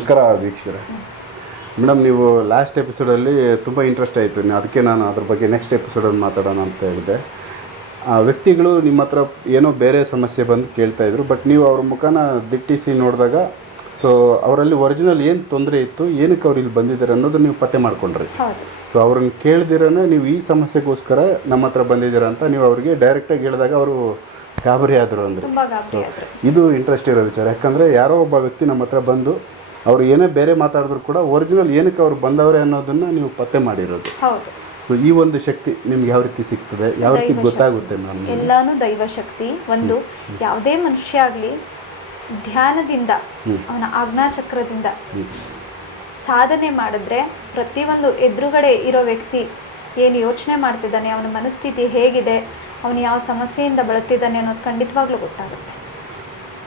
ನಮಸ್ಕಾರ ವೀಕ್ಷಕರೇ. ಮೇಡಮ್ ನೀವು ಲಾಸ್ಟ್ ಎಪಿಸೋಡಲ್ಲಿ ತುಂಬ ಇಂಟ್ರೆಸ್ಟ್ ಆಯಿತು. ಅದಕ್ಕೆ ನಾನು ಅದ್ರ ಬಗ್ಗೆ ನೆಕ್ಸ್ಟ್ ಎಪಿಸೋಡಲ್ಲಿ ಮಾತಾಡೋಣ ಅಂತ ಹೇಳಿದೆ. ಆ ವ್ಯಕ್ತಿಗಳು ನಿಮ್ಮ ಹತ್ರ ಏನೋ ಬೇರೆ ಸಮಸ್ಯೆ ಬಂದು ಕೇಳ್ತಾ ಇದ್ರು ಬಟ್ ನೀವು ಅವ್ರ ಮುಖನ ದಿಟ್ಟಿಸಿ ನೋಡಿದಾಗ ಸೊ ಅವರಲ್ಲಿ ಒರಿಜಿನಲ್ ಏನು ತೊಂದರೆ ಇತ್ತು ಏನಕ್ಕೆ ಅವ್ರು ಇಲ್ಲಿ ಬಂದಿದ್ದಾರೆ ಅನ್ನೋದು ನೀವು ಪತ್ತೆ ಮಾಡ್ಕೊಂಡ್ರಿ. ಸೊ ಅವ್ರನ್ನ ಕೇಳ್ದಿರನೇ ನೀವು ಈ ಸಮಸ್ಯೆಗೋಸ್ಕರ ನಮ್ಮ ಹತ್ರ ಬಂದಿದ್ದೀರಾ ಅಂತ ನೀವು ಅವರಿಗೆ ಡೈರೆಕ್ಟಾಗಿ ಹೇಳಿದಾಗ ಅವರು ಗಾಬರಿ ಆದರು ಅಂದರೆ. ಸೊ ಇದು ಇಂಟ್ರೆಸ್ಟ್ ಇರೋ ವಿಚಾರ. ಯಾಕಂದರೆ ಯಾರೋ ಒಬ್ಬ ವ್ಯಕ್ತಿ ನಮ್ಮ ಹತ್ರ ಬಂದು ಅವ್ರು ಏನೇ ಬೇರೆ ಮಾತಾಡಿದ್ರು ಕೂಡ ಒರಿಜಿನಲ್ ಏನಕ್ಕೆ ಅವ್ರು ಬಂದವರೇ ಅನ್ನೋದನ್ನ ನೀವು ಪತ್ತೆ ಮಾಡಿರೋದು. ಹೌದು. ಸೊ ಈ ಒಂದು ಶಕ್ತಿ ನಿಮ್ಗೆ ಯಾವ ರೀತಿ ಸಿಗ್ತದೆ? ಯಾವ ರೀತಿ ಗೊತ್ತಾಗುತ್ತೆ ಮ್ಯಾಮ್ ಎಲ್ಲಾನು ದೈವ ಶಕ್ತಿ ಒಂದು ಯಾವುದೇ ಮನುಷ್ಯ ಆಗಲಿ ಧ್ಯಾನದಿಂದ ಅವನ ಆಜ್ಞಾಚಕ್ರದಿಂದ ಸಾಧನೆ ಮಾಡಿದ್ರೆ ಪ್ರತಿಯೊಂದು ಎದುರುಗಡೆ ಇರೋ ವ್ಯಕ್ತಿ ಏನು ಯೋಚನೆ ಮಾಡ್ತಿದ್ದಾನೆ ಅವನ ಮನಸ್ಥಿತಿ ಹೇಗಿದೆ ಅವನು ಯಾವ ಸಮಸ್ಯೆಯಿಂದ ಬಳಲ್ತಿದ್ದಾನೆ ಅನ್ನೋದು ಖಂಡಿತವಾಗ್ಲೂ ಗೊತ್ತಾಗುತ್ತೆ.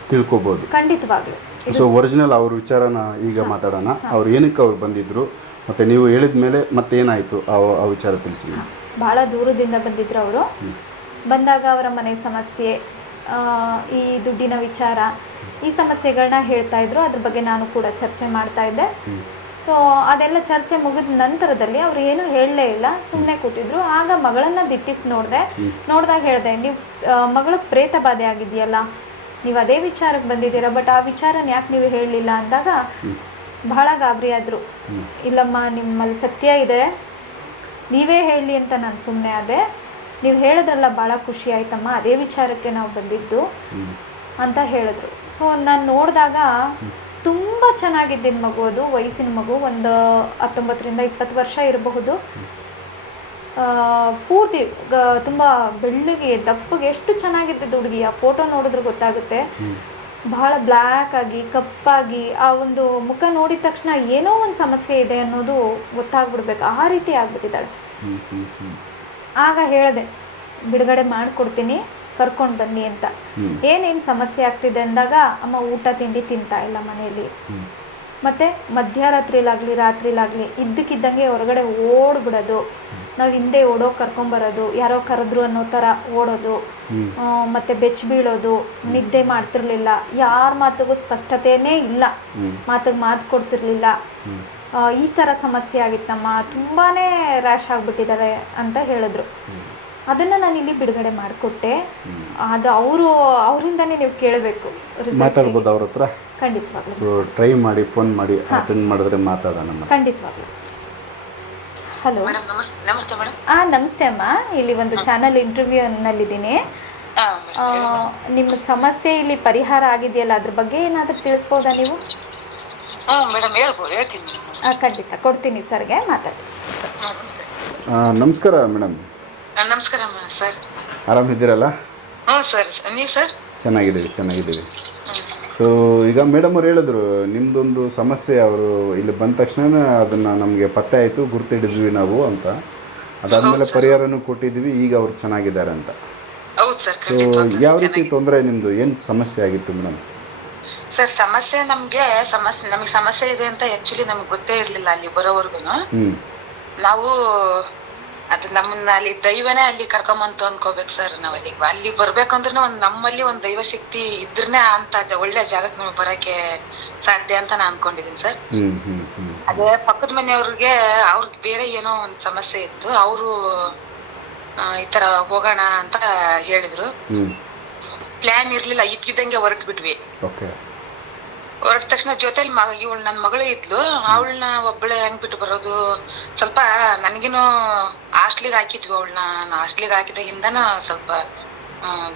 ತಿಳ್ಕೊಬೋದು. ಖಂಡಿತವಾಗ್ಲೂ. ಸೊ ಒರಿಜಿನಲ್ ಅವ್ರ ವಿಚಾರನ ಈಗ ಮಾತಾಡೋಣ. ಅವ್ರು ಏನಕ್ಕೆ ಅವ್ರು ಬಂದಿದ್ರು ಮತ್ತು ನೀವು ಹೇಳಿದ ಮೇಲೆ ಮತ್ತೆ ಏನಾಯ್ತು ಆ ಆ ವಿಚಾರ ತಿಳಿಸಿ ಭಾಳ ದೂರದಿಂದ ಬಂದಿದ್ರು ಅವರು. ಬಂದಾಗ ಅವರ ಮನೆ ಸಮಸ್ಯೆ ಈ ದುಡ್ಡಿನ ವಿಚಾರ ಈ ಸಮಸ್ಯೆಗಳನ್ನ ಹೇಳ್ತಾ ಇದ್ರು. ಅದ್ರ ಬಗ್ಗೆ ನಾನು ಕೂಡ ಚರ್ಚೆ ಮಾಡ್ತಾ ಇದ್ದೆ. ಸೊ ಅದೆಲ್ಲ ಚರ್ಚೆ ಮುಗಿದ ನಂತರದಲ್ಲಿ ಅವ್ರು ಏನು ಹೇಳಲೇ ಇಲ್ಲ. ಸುಮ್ಮನೆ ಕೂತಿದ್ರು. ಆಗ ಮಗಳನ್ನ ದಿಟ್ಟಿಸಿ ನೋಡಿದೆ. ನೋಡಿದಾಗ ಹೇಳಿದೆ ನೀವು ಮಗಳು ಪ್ರೇತ ಬಾಧೆ ಆಗಿದೆಯಲ್ಲ ನೀವು ಅದೇ ವಿಚಾರಕ್ಕೆ ಬಂದಿದ್ದೀರಾ ಬಟ್ ಆ ವಿಚಾರನ ಯಾಕೆ ನೀವು ಹೇಳಲಿಲ್ಲ ಅಂದಾಗ ಬಹಳ ಗಾಬರಿ ಆದರು. ಇಲ್ಲಮ್ಮ ನಿಮ್ಮಲ್ಲಿ ಸತ್ಯ ಇದೆ. ನೀವೇ ಹೇಳಿ ಅಂತ ನಾನು ಸುಮ್ಮನೆ ಆದೆ. ನೀವು ಹೇಳಿದ್ರಲ್ಲ ಭಾಳ ಖುಷಿ ಆಯ್ತಮ್ಮ ಅದೇ ವಿಚಾರಕ್ಕೆ ನಾವು ಬಂದಿದ್ದು ಅಂತ ಹೇಳಿದ್ರು. ಸೊ ನಾನು ನೋಡಿದಾಗ ತುಂಬ ಚೆನ್ನಾಗಿದ್ದಿನ ಮಗು ಅದು ವಯಸ್ಸಿನ ಮಗು ಒಂದು ಹತ್ತೊಂಬತ್ತರಿಂದ ಇಪ್ಪತ್ತು ವರ್ಷ ಇರಬಹುದು. ಪೂರ್ತಿ ತುಂಬ ಬೆಳ್ಳಗೆ ದಪ್ಪಗೆ ಎಷ್ಟು ಚೆನ್ನಾಗಿದ್ದಿದ್ದು ಹುಡುಗಿ. ಆ ಫೋಟೋ ನೋಡಿದ್ರೆ ಗೊತ್ತಾಗುತ್ತೆ. ಬಹಳ ಬ್ಲ್ಯಾಕ್ ಆಗಿ ಕಪ್ಪಾಗಿ ಆ ಒಂದು ಮುಖ ನೋಡಿದ ತಕ್ಷಣ ಏನೋ ಒಂದು ಸಮಸ್ಯೆ ಇದೆ ಅನ್ನೋದು ಗೊತ್ತಾಗ್ಬಿಡ್ಬೇಕು. ಆ ರೀತಿ ಆಗ್ಬಿಟ್ಟಿದ್ದಾಳೆ. ಆಗ ಹೇಳಿದೆ ಬಿಡುಗಡೆ ಮಾಡಿಕೊಡ್ತೀನಿ ಕರ್ಕೊಂಡು ಬನ್ನಿ ಅಂತ. ಏನೇನು ಸಮಸ್ಯೆ ಆಗ್ತಿದೆ ಅಂದಾಗ ಅಮ್ಮ ಊಟ ತಿಂಡಿ ತಿಂತಾ ಇಲ್ಲ ಮನೆಯಲ್ಲಿ. ಮತ್ತೆ ಮಧ್ಯರಾತ್ರಿಲಾಗಲಿ ರಾತ್ರಿಲಾಗಲಿ ಇದ್ದಕ್ಕಿದ್ದಂಗೆ ಹೊರಗಡೆ ಓಡ್ಬಿಡೋದು. ನಾವು ಹಿಂದೆ ಓಡೋಗಿ ಕರ್ಕೊಂಬರೋದು ಯಾರೋ ಕರೆದ್ರು ಅನ್ನೋ ಥರ ಓಡೋದು ಮತ್ತು ಮತ್ತೆ ಬೆಚ್ಚ ಬೀಳೋದು ನಿದ್ದೆ ಮಾಡ್ತಿರ್ಲಿಲ್ಲ. ಯಾರ ಮಾತಿಗೂ ಸ್ಪಷ್ಟತೆಯೇ ಇಲ್ಲ. ಮಾತಿಗೆ ಮಾತು ಕೊಡ್ತಿರ್ಲಿಲ್ಲ. ಈ ಥರ ಸಮಸ್ಯೆ ಆಗಿತ್ತಮ್ಮ. ತುಂಬಾ ರ್ಯಾಶ್ ಆಗಿಬಿಟ್ಟಿದ್ದಾರೆ ಅಂತ ಹೇಳಿದ್ರು. ಅದನ್ನು ನಾನು ಇಲ್ಲಿ ಬಿಡುಗಡೆ ಮಾಡಿಕೊಟ್ಟೆ. ಅದು ಅವರು ಅವರಿಂದನೇ ನೀವು ಕೇಳಬೇಕು ಮಾತಾಡ್ಬೋದು ಅವ್ರ ಹತ್ರ ಖಂಡಿತವಾಗ್ಲೂ. ಸೊ ಟ್ರೈ ಮಾಡಿ ಫೋನ್ ಮಾಡಿ ಅಟೆಂಡ್ ಮಾಡಿದ್ರೆ ಮಾತಾಡೋಣ ಖಂಡಿತವಾಗ್ಲೂ ಹಲೋ ಮೇಡಮ್ ನಮಸ್ತೆ ನಮಸ್ತೆ ಮೇಡಮ್ ಆ ನಮಸ್ತೆ ಅಮ್ಮ. ಇಲ್ಲಿ ಒಂದು ಚಾನಲ್ ಇಂಟರ್ವ್ಯೂನಲ್ಲಿದ್ದೀನಿ ನಿಮ್ಮ ಸಮಸ್ಯೆ ಇಲ್ಲಿ ಪರಿಹಾರ ಆಗಿದೆಯಲ್ಲ ಅದ್ರ ಬಗ್ಗೆ ಏನಾದರೂ ತಿಳಿಸ್ಬೋದಾ ನೀವು? ಹಾ ಮೇಡಮ್ ಹೇಳ್ಬೋದು ಹೇಳ್ತೀನಿ. ಆ, ಖಂಡಿತ. ಕೊಡ್ತೀನಿ ಸರ್ಗೆ ಮಾತಾಡಿ. ನಮಸ್ಕಾರ ಮೇಡಮ್ ನಮಸ್ಕಾರ ಸರ್. ಆರಾಮಿದ್ದೀರಲ್ಲ? ಹ್ಞೂ ಸರ್. ನೀವು ಸರ್? ಚೆನ್ನಾಗಿದ್ದೀವಿ ಚೆನ್ನಾಗಿದ್ದೀವಿ. ಸೊ ಈಗ ಮೇಡಮ್ ಅವ್ರು ಹೇಳಿದ್ರು ನಿಮ್ಮದೊಂದು ಸಮಸ್ಯೆ ಅವರು ಇಲ್ಲಿ ಬಂದ ತಕ್ಷಣ ಅದನ್ನು ನಮಗೆ ಪತ್ತೆ ಆಯಿತು ಗುರ್ತಿಡಿದ್ವಿ ನಾವು ಅಂತ. ಅದಾದಮೇಲೆ ಪರಿಹಾರನೂ ಕೊಟ್ಟಿದ್ವಿ ಈಗ ಅವ್ರು ಚೆನ್ನಾಗಿದ್ದಾರೆ ಅಂತ. ಹೌದು ಸರ್. ಸೊ ಯಾವ ರೀತಿ ತೊಂದರೆ ನಿಮ್ಮದು ಏನು ಸಮಸ್ಯೆ ಆಗಿತ್ತು ಮೇಡಮ್ ಸರ್ ಸಮಸ್ಯೆ ನಮಗೆ ಸಮಸ್ಯೆ ನಮಗೆ ಸಮಸ್ಯೆ ಇದೆ ಅಂತ ಆ್ಯಕ್ಚುಲಿ ನಮಗೆ ಗೊತ್ತೇ ಇರಲಿಲ್ಲ ಅಲ್ಲಿ ಬರೋವರೆಗೂ ನಾವು ಅದು ನಮ್ಮನ್ನ ಅಲ್ಲಿ ದೈವನೇ ಅಲ್ಲಿ ಕರ್ಕೊಂಬಂತು ಅನ್ಕೋಬೇಕು ಸರ್ ನಾವ್ ಅಲ್ಲಿ ಅಲ್ಲಿ ಬರ್ಬೇಕಂದ್ರೂ ಒಂದ್ ನಮ್ಮಲ್ಲಿ ಒಂದ್ ದೈವ ಶಕ್ತಿ ಇದ್ರನೇ ಅಂತ ಜ- ಒಳ್ಳೆ ಜಾಗಕ್ಕೆ ನಮಗೆ ಬರಕ್ಕೆ ಸಾಧ್ಯ ಅಂತ ನಾ ಅನ್ಕೊಂಡಿದೀನಿ ಸರ್ ಅದೇ ಪಕ್ಕದ ಮನೆಯವ್ರಿಗೆ ಅವ್ರಿಗೆ ಬೇರೆ ಏನೋ ಒಂದ್ ಸಮಸ್ಯೆ ಇತ್ತು. ಅವರು ಈ ತರ ಹೋಗೋಣ ಅಂತ ಹೇಳಿದ್ರು. ಹ್ಮ್. ಪ್ಲಾನ್ ಇರ್ಲಿಲ್ಲ ಇದ್ಕಿದ್ದಂಗೆ ಹೊರಟು ಬಿಟ್ವಿ. ಓಕೆ ಹೊರಟ ತಕ್ಷಣ ಜೊತೆಲಿ ಮಗ, ಇವಳು ನನ್ನ ಮಗಳು ಇದ್ಲು. ಅವಳನ್ನ ಒಬ್ಬಳೆ ಹೆಂಗ್ ಬಿಟ್ಟು ಬರೋದು? ಸ್ವಲ್ಪ ನನಗೇನು ಹಾಸ್ಟ್ಲಿಗೆ ಹಾಕಿದ್ವಿ ಅವಳನ್ನ. ಹಾಸ್ಟ್ಲಿಗೆ ಹಾಕಿದಾಗಿಂದನ ಸ್ವಲ್ಪ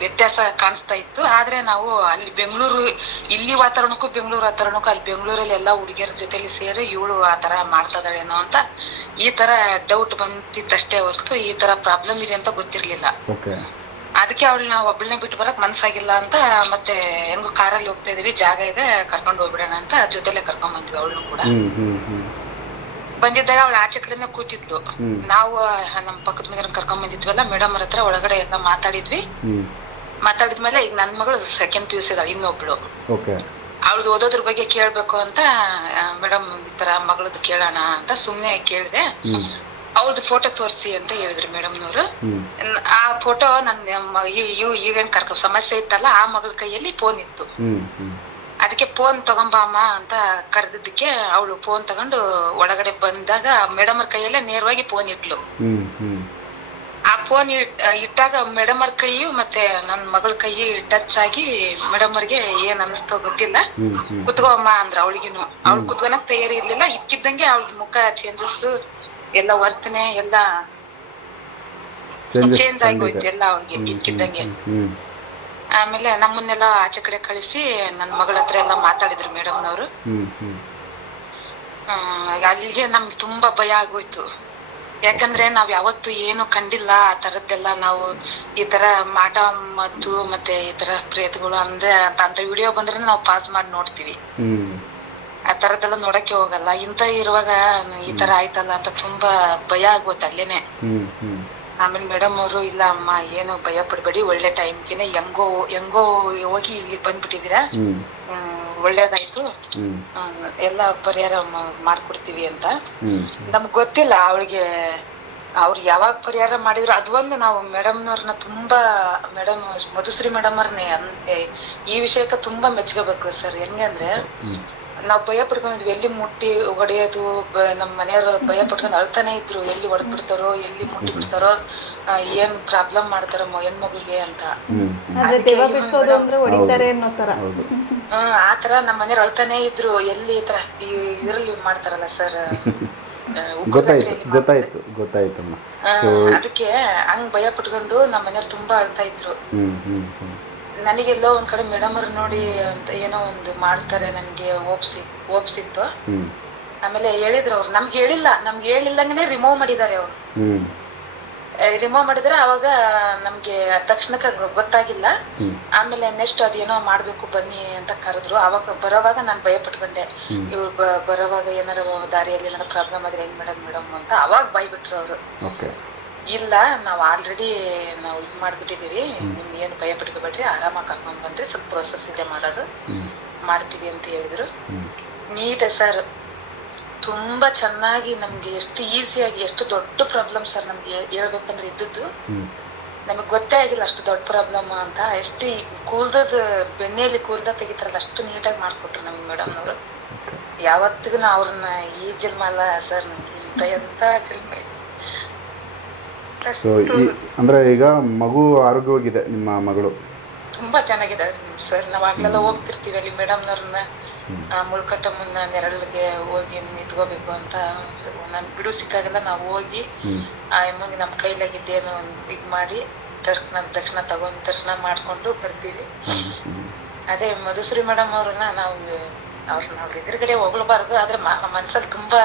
ವ್ಯತ್ಯಾಸ ಕಾಣಿಸ್ತಾ ಇತ್ತು. ಆದ್ರೆ ನಾವು ಅಲ್ಲಿ ಬೆಂಗಳೂರು, ಇಲ್ಲಿ ವಾತಾವರಣಕ್ಕೂ ಬೆಂಗಳೂರು ವಾತಾವರಣಕ್ಕೂ ಅಲ್ಲಿ ಬೆಂಗಳೂರಲ್ಲಿ ಎಲ್ಲಾ ಹುಡುಗಿಯರ ಜೊತೆಲಿ ಸೇರಿ ಇವಳು ಆ ತರ ಮಾಡ್ತಾ ಇದ್ದಾಳೇನೋ ಅಂತ ಈ ತರ ಡೌಟ್ ಬಂದಿತ್ತಷ್ಟೇ ಹೊರತು ಈ ತರ ಪ್ರಾಬ್ಲಮ್ ಇದೆ ಅಂತ ಗೊತ್ತಿರ್ಲಿಲ್ಲ. ಅದಕ್ಕೆ ಅವಳನ್ನ ಒಬ್ಬಳನ್ನ ಬಿಟ್ಟು ಬರಕ್ ಮನ್ಸಾಗಿಲ್ಲ ಅಂತ ಮತ್ತೆ ಹೆಂಗೋ ಕಾರಲ್ಲಿ ಹೋಗ್ತಾ ಇದೀವಿ ಜಾಗ ಇದೆ ಕರ್ಕೊಂಡು ಹೋಗ್ಬಿಡೋಣ ಅಂತ ಜೊತೆಲೆ ಕರ್ಕೊಂಡ್ ಬಂದ್ವಿ ಅವಳು ಕೂಡ. ಬಂದಿದ್ದಾಗ ಅವಳು ಆಚೆ ಕಡೆನೆ ಕೂತಿದ್ಲು. ನಾವು ನಮ್ಮ ಪಕ್ಕದ ಮೇಲೆ ಕರ್ಕೊಂಡ್ ಬಂದಿದ್ವಲ್ಲ ಮೇಡಮ್ ಅವ್ರ ಹತ್ರ ಒಳಗಡೆ ಎಲ್ಲ ಮಾತಾಡಿದ್ವಿ. ಮಾತಾಡಿದ್ಮೇಲೆ ಈಗ ನನ್ ಮಗಳು ಸೆಕೆಂಡ್ ಪಿ ಯು ಸಿ ಇನ್ನೊಬ್ಳು. ಅವಳದು ಓದೋದ್ರ ಬಗ್ಗೆ ಕೇಳ್ಬೇಕು ಅಂತ ಮೇಡಮ್ ಈ ತರ ಮಗಳದ್ ಕೇಳೋಣ ಅಂತ ಸುಮ್ನೆ ಕೇಳಿದೆ. ಅವಳದು ಫೋಟೋ ತೋರಿಸಿ ಅಂತ ಹೇಳಿದ್ರು ಮೇಡಮ್ನವರು ಆ ಫೋಟೋ ನನ್ನ ಈಗೇನು ಕರ್ಕ ಸಮಸ್ಯೆ ಇತ್ತಲ್ಲ ಆ ಮಗಳ ಕೈಯಲ್ಲಿ ಫೋನ್ ಇತ್ತು. ಅದಕ್ಕೆ ಫೋನ್ ತಗೊಂಬಾಮ ಅಂತ ಕರೆದಿದ್ದಕ್ಕೆ ಅವಳು ಫೋನ್ ತಗೊಂಡು ಒಳಗಡೆ ಬಂದಾಗ ಮೇಡಮ್ ಅವ್ರ ಕೈಯಲ್ಲೇ ನೇರವಾಗಿ ಫೋನ್ ಇಟ್ಲು. ಆ ಫೋನ್ ಇಟ್ಟಾಗ ಮೇಡಮ್ ಅವ್ರ ಕೈ ಮತ್ತೆ ನನ್ನ ಮಗಳ ಕೈ ಟಚ್ ಆಗಿ ಮೇಡಮ್ ಅವ್ರಿಗೆ ಏನ್ ಅನಿಸ್ತೋ ಗೊತ್ತಿಲ್ಲ. ಕುತ್ಕೋಮ್ಮ ಅಂದ್ರ ಅವಳಿಗಿನು. ಅವ್ಳು ಕುತ್ಕೊಳಕ್ ತಯಾರಿ ಇರ್ಲಿಲ್ಲ ಇಕ್ಕಿದ್ದಂಗೆ ಅವಳ ಮುಖ ಚೇಂಜಸ್ ಎಲ್ಲ ವರ್ತನೆ ಎಲ್ಲ ಚೇಂಜ್ ಆಗಿ ಹೋಯ್ತು ಎಲ್ಲ ಅವ್ರಿಗೆ ಇಕ್ಕಿದ್ದಂಗೆ ಆಮೇಲೆ ನಮ್ಮನ್ನೆಲ್ಲ ಆಚೆ ಕಡೆ ಕಳಿಸಿ ನನ್ನ ಮಗಳ ಹತ್ರ ಎಲ್ಲ ಮಾತಾಡಿದ್ರು ಮೇಡಮ್ನವರು. ಅಲ್ಲಿಗೆ ನಮ್ಗೆ ತುಂಬಾ ಭಯ ಆಗೋಯ್ತು. ಯಾಕಂದ್ರೆ ನಾವ್ ಯಾವತ್ತು ಏನು ಕಂಡಿಲ್ಲ ಆ ತರದ್ದೆಲ್ಲ ನಾವು ಈ ತರ ಮಾಟ ಮದ್ದು ಮತ್ತೆ ಈ ತರ ಪ್ರೇತಗಳು ಅಂದ್ರೆ ಅಂತ ವಿಡಿಯೋ ಬಂದ್ರೆ ನಾವು ಪಾಸ್ ಮಾಡಿ ನೋಡ್ತೀವಿ. ಆ ತರದೆಲ್ಲ ನೋಡಕ್ಕೆ ಹೋಗಲ್ಲ. ಇಂತ ಇರುವಾಗ ಈ ತರ ಆಯ್ತಲ್ಲ ಅಂತ ತುಂಬಾ ಭಯ ಆಗುತ್ತೆ ಅಲ್ಲೇನೆ. ಆಮೇಲೆ ಮೇಡಮ್ ಅವರು ಇಲ್ಲ ಅಮ್ಮ ಏನು ಭಯ ಪಡ್ಬೇಡಿ ಒಳ್ಳೆ ಟೈಮ್ಗೆನೆ ಹೆಂಗೋ ಹೆಂಗೋ ಹೋಗಿ ಇಲ್ಲಿ ಹ್ಮ್, ಒಳ್ಳೇದಾಯ್ತು. ಎಲ್ಲ ಪರಿಹಾರ ಮಾಡ್ಕೊಡ್ತೀವಿ ಅಂತ. ನಮ್ಗ್ ಗೊತ್ತಿಲ್ಲ ಅವಳಿಗೆ ಅವ್ರು ಯಾವಾಗ ಪರಿಹಾರ ಮಾಡಿದ್ರು. ಅದೊಂದು ನಾವು ಮೇಡಮ್ನವ್ರನ್ನ ತುಂಬಾ ಮೇಡಮ್ ಮಧುಶ್ರೀ ಮೇಡಮ್ ಅವ್ರನ್ನೇ ಈ ವಿಷಯಕ್ಕೆ ತುಂಬಾ ಮೆಚ್ಕೋಬೇಕು ಸರ್. ಹೆಂಗಂದ್ರೆ ನಾವ್ ಭಯ ಪಡ್ಕೊಂಡಿದ್ವಿ ಎಲ್ಲಿ ಮುಟ್ಟಿ ಹೊಡೆಯೋದು ನಮ್ಮ ನಮ್ ಮನೆಯವರು ಭಯ ಪಡ್ಕೊಂಡು ಅಳ್ತಾನೆ ಇದ್ರು ಎಲ್ಲಿ ಹೊಡೆದ್ ಬಿಡ್ತಾರೋ ಎಲ್ಲಿ ಮುಟ್ಟಿ ಬಿಡ್ತಾರೋ ಏನ್ ಪ್ರಾಬ್ಲಮ್ ಮಾಡ್ತಾರೋ ಹೆಣ್ಮಗಳಿಗೆ ಅಂತ. ಆ ತರ ನಮ್ಮ ಮನೆಯವ್ರು ಅಳ್ತಾನೆ ಇದ್ರು ಎಲ್ಲಿ ಈ ತರ ಈ ಇದ್ರಲ್ಲಿ ಮಾಡ್ತಾರಲ್ಲ ಸರ್ ಗೊತ್ತಾಯ್ತು ಗೊತ್ತಾಯ್ತು ಗೊತ್ತಾಯ್ತಮ್ಮ. ಸೊ ಅದಕ್ಕೆ ಹಂಗ್ ಭಯ ಪಟ್ಕೊಂಡು ನಮ್ಮ ಮನೆಯವ್ರು ತುಂಬಾ ಅಳ್ತಾ ಇದ್ರು. ನನಗೆಲ್ಲೋ ಒಂದ್ ಕಡೆ ಮೇಡಮ್ ಅವ್ರು ನೋಡಿ ಅಂತ ಏನೋ ಒಂದು ಮಾಡ್ತಾರೆ ನನ್ಗೆ ಓಪ್ಸಿ ಓಪ್ಸಿತ್ತು ಆಮೇಲೆ ಹೇಳಿದ್ರು ಅವ್ರು. ನಮ್ಗೆ ಹೇಳಿಲ್ಲ. ನಮ್ಗೆ ಹೇಳಿಲ್ಲಂಗನೆ ರಿಮೂವ್ ಮಾಡಿದ್ದಾರೆ ಅವ್ರು. ರಿಮೂವ್ ಮಾಡಿದ್ರೆ ಅವಾಗ ನಮ್ಗೆ ತಕ್ಷಣಕ್ಕೆ ಗೊತ್ತಾಗಿಲ್ಲ. ಆಮೇಲೆ ನೆಕ್ಸ್ಟ್ ಅದೇನೋ ಮಾಡ್ಬೇಕು ಬನ್ನಿ ಅಂತ ಕರೆದ್ರು. ಅವಾಗ ಬರೋವಾಗ ನಾನು ಭಯ ಪಟ್ಕೊಂಡೆ ಇವ್ರು ಬರೋವಾಗ ಏನಾರ ದಾರಿಯಲ್ಲಿ ಏನಾರ ಪ್ರಾಬ್ಲಮ್ ಆದ್ರೆ ಹೆಂಗ್ ಮೇಡಮ್ ಮೇಡಮ್ ಅಂತ. ಅವಾಗ ಬೈಬಿಟ್ರು ಅವರು. ಓಕೆ ಇಲ್ಲ ನಾವು ಆಲ್ರೆಡಿ ನಾವು ಇದು ಮಾಡ್ಬಿಟ್ಟಿದೀವಿ. ನಿಮ್ಗೆ ಏನು ಭಯ ಪಟ್ಕೋಬೇಡ್ರಿ ಆರಾಮಾಗಿ ಕರ್ಕೊಂಡ್ ಬಂದ್ರಿ ಸ್ವಲ್ಪ ಪ್ರೊಸೆಸ್ ಇದೆ ಮಾಡೋದು. ಮಾಡ್ತೀವಿ ಅಂತ ಹೇಳಿದ್ರು. ನೀಟ್ ಸರ್ ತುಂಬಾ ಚೆನ್ನಾಗಿ ನಮ್ಗೆ ಎಷ್ಟು ಈಸಿಯಾಗಿ ಎಷ್ಟು ದೊಡ್ಡ ಪ್ರಾಬ್ಲಮ್ ಸರ್ ನಮ್ಗೆ ಹೇಳ್ಬೇಕಂದ್ರೆ ಇದ್ದದ್ದು. ನಮಗೆ ಗೊತ್ತೇ ಆಗಿಲ್ಲ ಅಷ್ಟು ದೊಡ್ಡ ಪ್ರಾಬ್ಲಮ್ ಅಂತ. ಎಷ್ಟು ಕೂಲ್ದದ ಬೆಣ್ಣೆಯಲ್ಲಿ ಕೂಲ್ದ ತೆಗಿತಾರಲ್ಲ ಅಷ್ಟು ನೀಟಾಗಿ ಮಾಡ್ಕೊಟ್ರು ನಮಗೆ ಮೇಡಮ್ ಅವರು ಯಾವತ್ತಿಗೂ ಅವ್ರನ್ನ ಈಜಲ್ ಜನ್ಮ ಅಲ್ಲ ಸರ್ ನಮ್ಗೆ ಇಂಥ ಎಂತ. ಸೊ ಈ ಅಂದರೆ ಈಗ ಮಗು ಆರೋಗ್ಯವಾಗಿದೆ ನಿಮ್ಮ ಮಗಳು. ತುಂಬಾ ಚೆನ್ನಾಗಿದೆ ಸರ್. ನಾವ್ ಆಗ್ಲೆಲ್ಲ ಹೋಗ್ತಿರ್ತೀವಿ ಅಲ್ಲಿ ಮೇಡಮ್ನವ್ರನ್ನ. ಮುಳ್ಕಟ್ಟ ಮುನ್ನ ನೆರಳಿಗೆ ಹೋಗಿ ನಿಂತ್ಕೋಬೇಕು ಅಂತ ನನ್ ಬಿಡು ಸಿಕ್ಕಾಗೆಲ್ಲ ನಾವು ಹೋಗಿ ಆ ಅಮ್ಮಂಗೆ ನಮ್ಮ ಕೈಲಾಗಿದ್ದೇನು ಇದ್ ಮಾಡಿ ದರ್ಶನ ತಕ್ಷಣ ತಗೊಂಡ್ ದರ್ಶನ ಮಾಡ್ಕೊಂಡು ಬರ್ತೀವಿ. ಅದೇ ಮಧುಶ್ರೀ ಮೇಡಮ್ ಅವ್ರನ್ನ ನಾವು ಅವ್ರನ್ನ ಅವ್ರ ಎದುರುಗಡೆ ಹೋಗ್ಲಬಾರ್ದು ಆದ್ರೆ ಮನ್ಸಲ್ಲಿ ತುಂಬಾ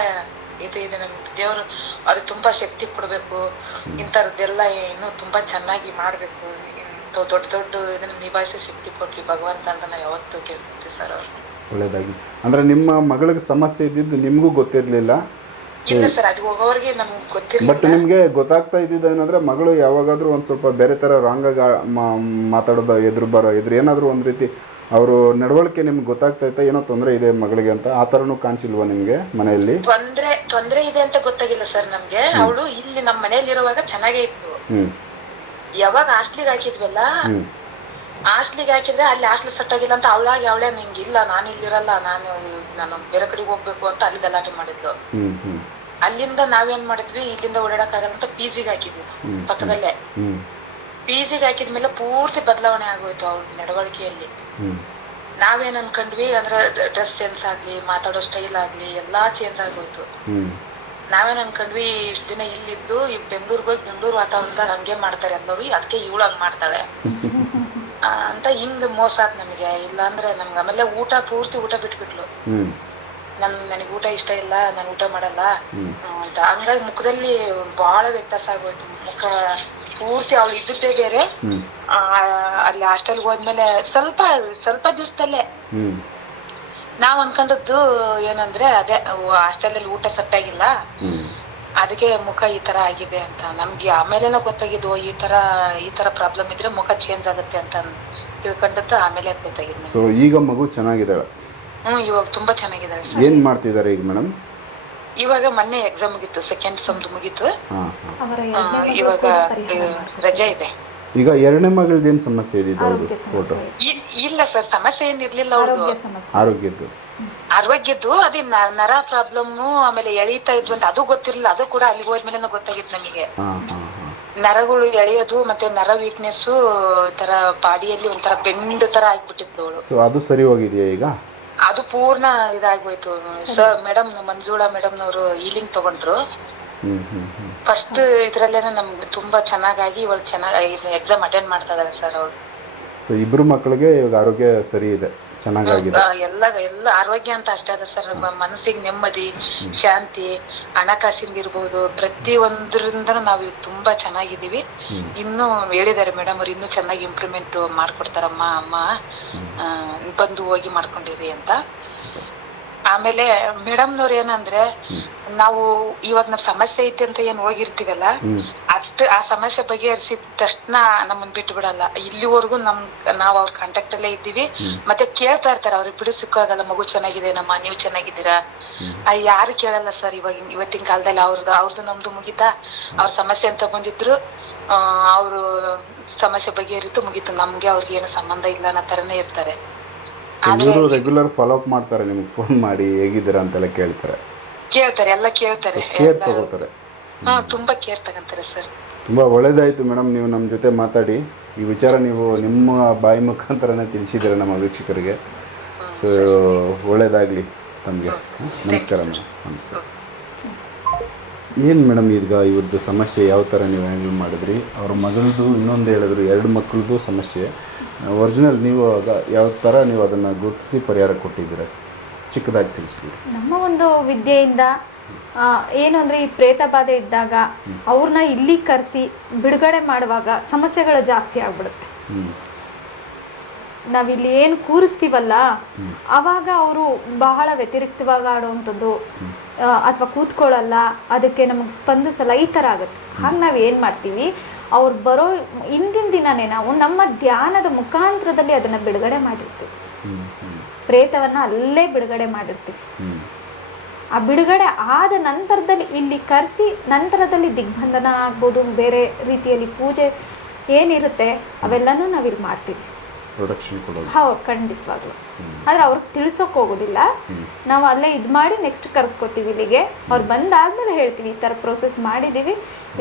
ಇದು ಇದೆ ನಮ್ಗೆ ದೇವರು ಅವ್ರಿಗೆ ತುಂಬಾ ಶಕ್ತಿ ಕೊಡ್ಬೇಕು. ಇಂಥರದ್ದೆಲ್ಲ ಏನು ತುಂಬಾ ಚೆನ್ನಾಗಿ ಮಾಡ್ಬೇಕು. ಇಂಥ ದೊಡ್ಡ ದೊಡ್ಡ ಇದನ್ನ ನಿಭಾಯಿಸಿ ಶಕ್ತಿ ಕೊಡ್ಲಿ ಭಗವಂತ ಅಂತ ನಾವು ಯಾವತ್ತೂ ಕೇಳ್ತೀವಿ ಸರ್ ಅವ್ರು ಒಳ್ಳೇದಾಗಿ. ಅಂದ್ರೆ ನಿಮ್ಮ ಮಗಳಿಗೆ ಸಮಸ್ಯೆ ಇದ್ದಿದ್ದು ನಿಮಗೂ ಗೊತ್ತಿರಲಿಲ್ಲ. ಇಲ್ಲ ಸರ್. ಹೋಗೋವರೆಗೆ ನಮ್ಗೆ ಬಟ್ ಗೊತ್ತಿರಲಿಲ್ಲ ನಿಮಗೆ ಗೊತ್ತಾಗ್ತಾ ಇದ್ದಿದ್ದು ಏನಂದ್ರೆ ಮಗಳು ಯಾವಾಗಾದ್ರೂ ಒಂದ್ ಸ್ವಲ್ಪ ಬೇರೆ ಥರ ರಾಂಗಾಗಿ ಮಾತಾಡೋದು ಎದುರು ಬರೋ ಎದುರು ಏನಾದರೂ ಒಂದ್ ರೀತಿ ಅವರು ನಡವಳಿಕೆ ನಿಮ್ಗೆ ಗೊತ್ತಾಗ್ತಾ ಇತ್ತಾ? ಏನೋ ತೊಂದರೆ ಇದೆ ಮಗಳಿಗೆ ಅಂತ? ಆ ಥರನೂ ಕಾಣಿಸಿಲ್ವಾ ನಿಮಗೆ ಮನೆಯಲ್ಲಿ? ತೊಂದ್ರೆ ತೊಂದ್ರೆ ಇದೆ ಅಂತ ಗೊತ್ತಾಗಿಲ್ಲ ಸರ್ ನಮ್ಗೆ. ಅವಳು ಇಲ್ಲಿ ನಮ್ಮ ಮನೆಯಲ್ಲಿ ಇರುವಾಗ ಚೆನ್ನಾಗೇ ಇತ್ತು. ಹ್ಞೂ ಯಾವಾಗ ಹಾಸ್ಟ್ಲಿಗೆ ಹಾಕಿದ್ವಲ್ಲ? ಹಾಸ್ಟ್ಲಿಗೆ ಹಾಕಿದ್ರೆ ಅಲ್ಲಿ ಹಾಸ್ಟ್ಲ್ ಸೆಟ್ ಆಗಿಲ್ಲ ಅಂತ ಅವಳಾಗಿ ಅವಳೇ ನಿಂಗೆ ಇಲ್ಲ ನಾನು ಇಲ್ಲಿರಲ್ಲ ನಾನು ನಾನು ಬೇರೆ ಕಡೆಗೆ ಹೋಗ್ಬೇಕು ಅಂತ ಅಲ್ಲಿ ಗಲಾಟೆ ಮಾಡಿದ್ಲು. ಹ್ಞೂ ಹ್ಞೂ ಅಲ್ಲಿಂದ ನಾವೇನ್ ಮಾಡಿದ್ವಿ? ಇಲ್ಲಿಂದ ಓಡಾಡಕ್ಕಾಗಲ್ಲ ಅಂತ ಪಿ ಜಿಗೆ ಹಾಕಿದ್ವಿ. ಪಕ್ಕದಲ್ಲೇ. ಹ್ಞೂ ಪಿ ಜಿಗೆ ಹಾಕಿದ್ಮೇಲೆ ಪೂರ್ತಿ ಬದಲಾವಣೆ ಆಗೋಯ್ತು ಅವಳ ನಡವಳಿಕೆಯಲ್ಲಿ. ನಾವೇನ್ ಅನ್ಕೊಂಡ್ವಿ ಅಂದ್ರೆ ಡ್ರೆಸ್ ಚೇಂಜ್ ಆಗ್ಲಿ ಮಾತಾಡೋ ಸ್ಟೈಲ್ ಆಗ್ಲಿ ಎಲ್ಲಾ ಚೇಂಜ್ ಆಗೋಯ್ತು. ನಾವೇನ್ ಅನ್ಕೊಂಡ್ವಿ ಇಷ್ಟ ದಿನ ಇಲ್ಲಿದ್ದು ಈ ಬೆಂಗ್ಳೂರ್ಗೆ ಹೋಗಿ ಬೆಂಗ್ಳೂರ್ ವಾತಾವರಣದಾಗ ಹಂಗೆ ಮಾಡ್ತಾರೆ ಅನ್ನೋರು ಅದಕ್ಕೆ ಇವಳು ಹಂಗ್ ಮಾಡ್ತಾಳೆ. ಅಂತ ಹಿಂಗ್ ಮೋಸ ಆತ್ ನಮಗೆ. ಇಲ್ಲಾಂದ್ರೆ ನಮ್ಗೆ ಆಮೇಲೆ ಊಟ ಪೂರ್ತಿ ಊಟ ಬಿಟ್ಬಿಟ್ಲು. ನನ್ ನನಗೆ ಊಟ ಇಷ್ಟ ಇಲ್ಲ ನಾನು ಊಟ ಮಾಡಲ್ಲ. ಅಂತ. ಹಂಗಾಗಿ ಮುಖದಲ್ಲಿ ಬಹಳ ವ್ಯತ್ಯಾಸ ಆಗೋಯ್ತು. ಮುಖ ಪೂರ್ತಿ ಅವಳು ಇದ್ದದ್ದೇ ಬೇರೆ. ಆ, ಅಲ್ಲಿ ಹಾಸ್ಟೆಲ್ಗೆ ಹೋದ್ಮೇಲೆ ಸ್ವಲ್ಪ ಸ್ವಲ್ಪ ದಿವಸದಲ್ಲೇ. ನಾವ್ ಅನ್ಕೊಂಡದ್ದು ಏನಂದ್ರೆ ಅದೇ ಹಾಸ್ಟೆಲ್ ಅಲ್ಲಿ ಊಟ ಸೆಟ್ ಆಗಿಲ್ಲ ಅದಕ್ಕೆ ಮುಖ ಈ ತರ ಆಗಿದೆ ಅಂತ. ನಮ್ಗೆ ಆಮೇಲೆನ ಗೊತ್ತಾಗಿದ್ದು ಓ, ಈ ತರ ಈ ತರ ಪ್ರಾಬ್ಲಮ್ ಇದ್ರೆ ಮುಖ ಚೇಂಜ್ ಆಗುತ್ತೆ ಅಂತ ತಿಳ್ಕೊಂಡದ್ದು ಆಮೇಲೆ ಗೊತ್ತಾಗಿದ್ದು. ಸೊ ಈಗ ಮಗು ಚೆನ್ನಾಗಿದ್ದಾಳೆ. ಹ್ಮ್ ಇವಾಗ ತುಂಬಾ ಚೆನ್ನಾಗಿದ್ದಾರೆ ಸರ್. ಏನು ಮಾಡ್ತಿದ್ದಾರೆ ಈಗ ಮೇಡಮ್? ಇವಾಗ ಮೊನ್ನೆ ಎಕ್ಸಾಮ್ ಮುಗೀತು ಸೆಕೆಂಡ್ ಸಮ್ದು ಮುಗೀತು. ಹಾಂ ಹಾಂ. ಅವರ ಆ, ಎರಡನೇ ಮಗಳು ಇವಾಗ ಪರಿಹಾರ ರಜೆ ಇದೆ. ಈಗ ಎರಡನೇ ಮಗಳದ್ದು ಏನು ಸಮಸ್ಯೆ ಇದೆ ಅವ್ರದ್ದು ಆರೋಗ್ಯ ಫೋಟೋ ಸಮಸ್ಯೆ ಇ- ಇಲ್ಲ ಸರ್ ಸಮಸ್ಯೆ ಏನಿರ್ಲಿಲ್ಲ ಅವ್ರದ್ದು ಆರೋಗ್ಯ ಸಮಸ್ಯೆ. ಆರೋಗ್ಯದ್ದು? ಆರೋಗ್ಯದ್ದು ಅದೇ ನ- ನರ ಪ್ರಾಬ್ಲಮ್ ಆಮೇಲೆ ಎಳೀತಾ ಇದ್ವು ಅಂತ ಅದು ಗೊತ್ತಿರ್ಲಿಲ್ಲ ಅದು ಕೂಡ ಅಲ್ಲಿಗೆ ಹೋದ್ಮೇಲೆ ಗೊತ್ತಾಗಿತ್ತು ನಮಗೆ. ಹಾಂ ಹಾಂ ಹಾಂ. ನರಗಳು ಎಳೆಯೋದು ಮತ್ತೆ ನರ ವೀಕ್ನೆಸ್ ತರ ಬಾಡಿಯಲ್ಲಿ ಒಂಥರ ಬೆಂಡ್ ತರ ಆಗ್ಬಿಟ್ಟಿತ್ತು ಅವಳು. ಸೊ ಅದು ಸರಿ ಹೋಗಿದೆಯಾ ಈಗ? ಅದು ಪೂರ್ಣ ಇದಾಗೋಯ್ತು ಸರ್. ಮೇಡಮ್ ಮಂಜುಳಾ ಮೇಡಮ್ನವರು ಹೀಲಿಂಗ್ ತಗೊಂಡ್ರು. ಫಸ್ಟ್ ಇದ್ರಲ್ಲೇನೆ ನಮ್ಗೆ ತುಂಬಾ ಚೆನ್ನಾಗಾಗಿ ಇವಾಗ ಚೆನ್ನಾಗಿ ಎಕ್ಸಾಮ್ ಅಟೆಂಡ್ ಮಾಡ್ತಾ ಇದಾರೆ ಸರ್ ಅವ್ರು. ಸೊ ಇಬ್ರು ಮಕ್ಕಳಿಗೆ ಇವಾಗ ಆರೋಗ್ಯ ಸರಿ ಇದೆ. ಚೆನ್ನಾಗಾಗಿದೆ. ಎಲ್ಲ ಎಲ್ಲ ಆರೋಗ್ಯ ಅಂತ ಅಷ್ಟೇ ಅದ ಸರ್. ಮನಸ್ಸಿಗೆ ನೆಮ್ಮದಿ ಶಾಂತಿ ಹಣಕಾಸಿಂದ ಇರ್ಬೋದು ಪ್ರತಿ ಒಂದ್ರಿಂದ ನಾವು ತುಂಬಾ ಚೆನ್ನಾಗಿದೀವಿ ಇನ್ನು ಹೇಳಿದಾರೆ ಮೇಡಮ್ ಅವ್ರು ಇನ್ನೂ ಚೆನ್ನಾಗಿ ಇಂಪ್ರೂವ್ಮೆಂಟ್ ಮಾಡ್ಕೊಡ್ತಾರಮ್ಮ ಅಮ್ಮ ಆ, ಬಂದು ಹೋಗಿ ಮಾಡ್ಕೊಂಡಿರಿ ಅಂತ. ಆಮೇಲೆ ಮೇಡಮ್ನವ್ರು ಏನಂದ್ರೆ ನಾವು ಇವಾಗ ನಮ್ ಸಮಸ್ಯೆ ಐತಿ ಅಂತ ಏನ್ ಹೋಗಿರ್ತೀವಲ್ಲ ಅಷ್ಟು ಆ ಸಮಸ್ಯೆ ಬಗೆಹರಿಸಿದ ತಕ್ಷಣ ನಮ್ಮನ್ ಬಿಟ್ಟು ಬಿಡಲ್ಲ. ಇಲ್ಲಿವರೆಗೂ ನಮ್ ನಾವ್ ಅವ್ರ ಕಾಂಟ್ಯಾಕ್ಟ್ ಅಲ್ಲೇ ಇದ್ದೀವಿ. ಮತ್ತೆ ಕೇಳ್ತಾ ಇರ್ತಾರೆ ಅವ್ರಿಗೆ ಬಿಡು ಸಿಕ್ಕಾಗಲ್ಲ ಮಗು ಚೆನ್ನಾಗಿದೇನಮ್ಮ ನೀವು ಚೆನ್ನಾಗಿದ್ದೀರಾ? ಆ, ಯಾರು ಕೇಳಲ್ಲ ಸರ್ ಇವಾಗ ಇವತ್ತಿನ ಕಾಲದಲ್ಲಿ ಅವ್ರದ್ದು ಅವ್ರದ್ದು ನಮ್ದು ಮುಗಿತಾ? ಅವ್ರ ಸಮಸ್ಯೆ ಅಂತ ಬಂದಿದ್ರು ಅವರು ಅವ್ರು ಸಮಸ್ಯೆ ಬಗೆಹರಿತು ಮುಗೀತು. ನಮ್ಗೆ ಅವ್ರಿಗೆ ಏನು ಸಂಬಂಧ ಇಲ್ಲ ಅನ್ನೋ ತರನೇ ಇರ್ತಾರೆ. ಸೊ ಇವರು ರೆಗ್ಯುಲರ್ ಫಾಲೋ ಅಪ್ ಮಾಡ್ತಾರೆ ನಿಮಗೆ ಫೋನ್ ಮಾಡಿ ಹೇಗಿದ್ದೀರಾ ಅಂತೆಲ್ಲ ಕೇಳ್ತಾರೆ. ಕೇಳ್ತಾರೆ ಎಲ್ಲ ಕೇಳ್ತಾರೆ ಕೇರ್ ತಗೋತಾರೆ. ಹಾ ತುಂಬಾ ಕೇರ್ ತಗಂತಾರೆ ಸರ್. ತುಂಬಾ ಒಳ್ಳೇದಾಯ್ತು ಮೇಡಮ್ ನೀವು ನಮ್ಮ ಜೊತೆ ಮಾತಾಡಿ. ಈ ವಿಚಾರ ನೀವು ನಿಮ್ಮ ಬಾಯಿ ಮುಖಾಂತರನೇ ತಿಳಿಸಿದ್ದೀರ ನಮ್ಮ ವೀಕ್ಷಕರಿಗೆ. ಸೊ ಒಳ್ಳೇದಾಗಲಿ ತಮಗೆ. ನಮಸ್ಕಾರ ಮೇಡಮ್ ನಮಸ್ಕಾರ. ಏನು ಮೇಡಮ್ ಈಗ ಇವ್ರದ್ದು ಸಮಸ್ಯೆ ಯಾವ ಥರ ನೀವು ಹ್ಯಾಂಡಲ್ ಮಾಡಿದ್ರಿ? ಅವ್ರ ಮಗಳದು ಇನ್ನೊಂದು ಹೇಳಿದ್ರು ಎರಡು ಮಕ್ಕಳದು ಸಮಸ್ಯೆ. ಒರಿಜಿನಲ್ ನೀವು ಅದ ಯಾವ ಥರ ನೀವು ಅದನ್ನು ಗುರುತಿಸಿ ಪರಿಹಾರ ಕೊಟ್ಟಿದ್ದೀರ? ಚಿಕ್ಕದಾಗಿ ತಿಳಿಸಿ ನಮ್ಮ ಒಂದು ವಿದ್ಯೆಯಿಂದ ಆ, ಏನು ಅಂದರೆ ಈ ಪ್ರೇತ ಬಾಧೆ ಇದ್ದಾಗ ಅವ್ರನ್ನ ಇಲ್ಲಿ ಕರೆಸಿ ಬಿಡುಗಡೆ ಮಾಡುವಾಗ ಸಮಸ್ಯೆಗಳು ಜಾಸ್ತಿ ಆಗ್ಬಿಡುತ್ತೆ. ಹ್ಞೂ ನಾವಿಲ್ಲಿ ಏನು ಕೂರಿಸ್ತೀವಲ್ಲ ಅವಾಗ ಅವರು ಬಹಳ ವ್ಯತಿರಿಕ್ತವಾಗಿ ಆಡುವಂಥದ್ದು ಅಥವಾ ಕೂತ್ಕೊಳ್ಳಲ್ಲ ಅದಕ್ಕೆ ನಮಗೆ ಸ್ಪಂದಿಸಲ್ಲ ಈ ಥರ ಆಗುತ್ತೆ. ಹಾಗೆ ನಾವು ಏನು ಮಾಡ್ತೀವಿ ಅವ್ರು ಬರೋ ಹಿಂದಿನ ದಿನನೇ ನಾವು ನಮ್ಮ ಧ್ಯಾನದ ಮುಖಾಂತರದಲ್ಲಿ ಅದನ್ನು ಬಿಡುಗಡೆ ಮಾಡಿರ್ತೀವಿ. ಪ್ರೇತವನ್ನು ಅಲ್ಲೇ ಬಿಡುಗಡೆ ಮಾಡಿರ್ತೀವಿ. ಆ ಬಿಡುಗಡೆ ಆದ ನಂತರದಲ್ಲಿ ಇಲ್ಲಿ ಕರೆಸಿ ನಂತರದಲ್ಲಿ ದಿಗ್ಬಂಧನ ಆಗ್ಬೋದು ಬೇರೆ ರೀತಿಯಲ್ಲಿ ಪೂಜೆ ಏನಿರುತ್ತೆ ಅವೆಲ್ಲನೂ ನಾವಿಲ್ಲಿ ಮಾಡ್ತೀವಿ. ಪ್ರೊಡಕ್ಷನ್ ಕೊಡೋದು. ಹೌದು ಖಂಡಿತವಾಗ್ಲೂ. ಆದ್ರೆ ಅವ್ರಿಗೆ ತಿಳಿಸೋಕೆ ಹೋಗೋದಿಲ್ಲ. ನಾವು ಅಲ್ಲೇ ಇದು ಮಾಡಿ ನೆಕ್ಸ್ಟ್ ಕರ್ಸ್ಕೊತೀವಿ ಇಲ್ಲಿಗೆ. ಅವ್ರು ಬಂದಾದ್ಮೇಲೆ ಹೇಳ್ತೀವಿ ಈ ಥರ ಪ್ರೋಸೆಸ್ ಮಾಡಿದ್ದೀವಿ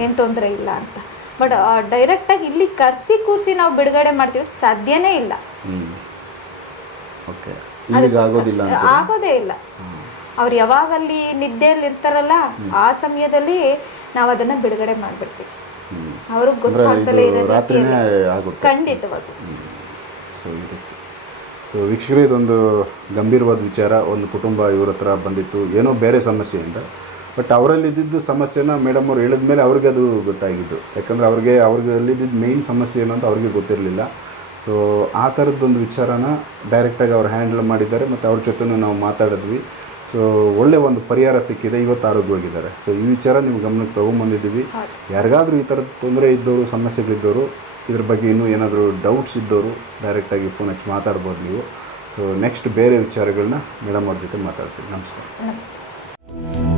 ಏನು ತೊಂದರೆ ಇಲ್ಲ ಅಂತ. ಬಟ್ ಡೈರೆಕ್ಟಾಗಿ ಇಲ್ಲಿ ಕರ್ಸಿ ಕೂರಿಸಿ ನಾವು ಬಿಡುಗಡೆ ಮಾಡ್ತೀವಿ ಸಾಧ್ಯನೇ ಇಲ್ಲ. ಆಗೋದೇ ಇಲ್ಲ. ಅವ್ರು ಯಾವಾಗ ಅಲ್ಲಿ ನಿದ್ದೆಯಲ್ಲಿ ಇರ್ತಾರಲ್ಲ ಆ ಸಮಯದಲ್ಲಿ ನಾವು ಅದನ್ನ ಬಿಡುಗಡೆ ಮಾಡ್ಬಿಡ್ತೀವಿ. ಅವ್ರಿಗೆ ಅಂದರೆ ಗೊತ್ತಾಗ್ದಲೇ ಇದು ಇರೋ ಸೊ ಇರುತ್ತೆ ಸೊ ವೀಕ್ಷಕರೇ ಇದೊಂದು ಗಂಭೀರವಾದ ವಿಚಾರ ಒಂದು ಕುಟುಂಬ ಇವ್ರ ಹತ್ರ ಬಂದಿತ್ತು ಏನೋ ಬೇರೆ ಸಮಸ್ಯೆಯಿಂದ ಬಟ್ ಅವರಲ್ಲಿ ಇದ್ದಿದ್ದು ಸಮಸ್ಯೆನ ಮೇಡಮ್ ಅವ್ರು ಹೇಳಿದ ಮೇಲೆ ಅವ್ರಿಗೆ ಅದು ಗೊತ್ತಾಗಿದ್ದು. ಯಾಕಂದರೆ ಅವ್ರಿಗೆ ಅವ್ರಿಗೆ ಅಲ್ಲಿದ್ದಿದ್ದು ಮೇಯ್ನ್ ಸಮಸ್ಯೆ ಏನು ಅಂತ ಅವ್ರಿಗೆ ಗೊತ್ತಿರಲಿಲ್ಲ. ಸೊ ಆ ಥರದ್ದೊಂದು ವಿಚಾರನ ಡೈರೆಕ್ಟಾಗಿ ಅವ್ರು ಹ್ಯಾಂಡಲ್ ಮಾಡಿದ್ದಾರೆ ಮತ್ತು ಅವ್ರ ಜೊತೆನೂ ನಾವು ಮಾತಾಡಿದ್ವಿ. ಸೊ ಒಳ್ಳೆ ಒಂದು ಪರಿಹಾರ ಸಿಕ್ಕಿದೆ ಇವತ್ತು ಆರೋಗ್ಯವಾಗಿದ್ದಾರೆ. ಸೊ ಈ ವಿಚಾರ ನೀವು ಗಮನಕ್ಕೆ ತೊಗೊಂಬಂದಿದ್ದೀವಿ. ಯಾರಿಗಾದರೂ ಈ ಥರದ ತೊಂದರೆ ಇದ್ದವರು ಸಮಸ್ಯೆಗಳಿದ್ದವರು ಇದ್ರ ಬಗ್ಗೆ ಇನ್ನೂ ಏನಾದರೂ ಡೌಟ್ಸ್ ಇದ್ದವರು ಡೈರೆಕ್ಟಾಗಿ ಫೋನ್ ಹಚ್ಚಿ ಮಾತಾಡ್ಬೋದು ನೀವು. ಸೊ ನೆಕ್ಸ್ಟ್ ಬೇರೆ ವಿಚಾರಗಳನ್ನ ಮೇಡಮ್ ಅವ್ರ ಜೊತೆ ಮಾತಾಡ್ತೀವಿ ನಮಸ್ಕಾರ. ನಮಸ್ತೆ.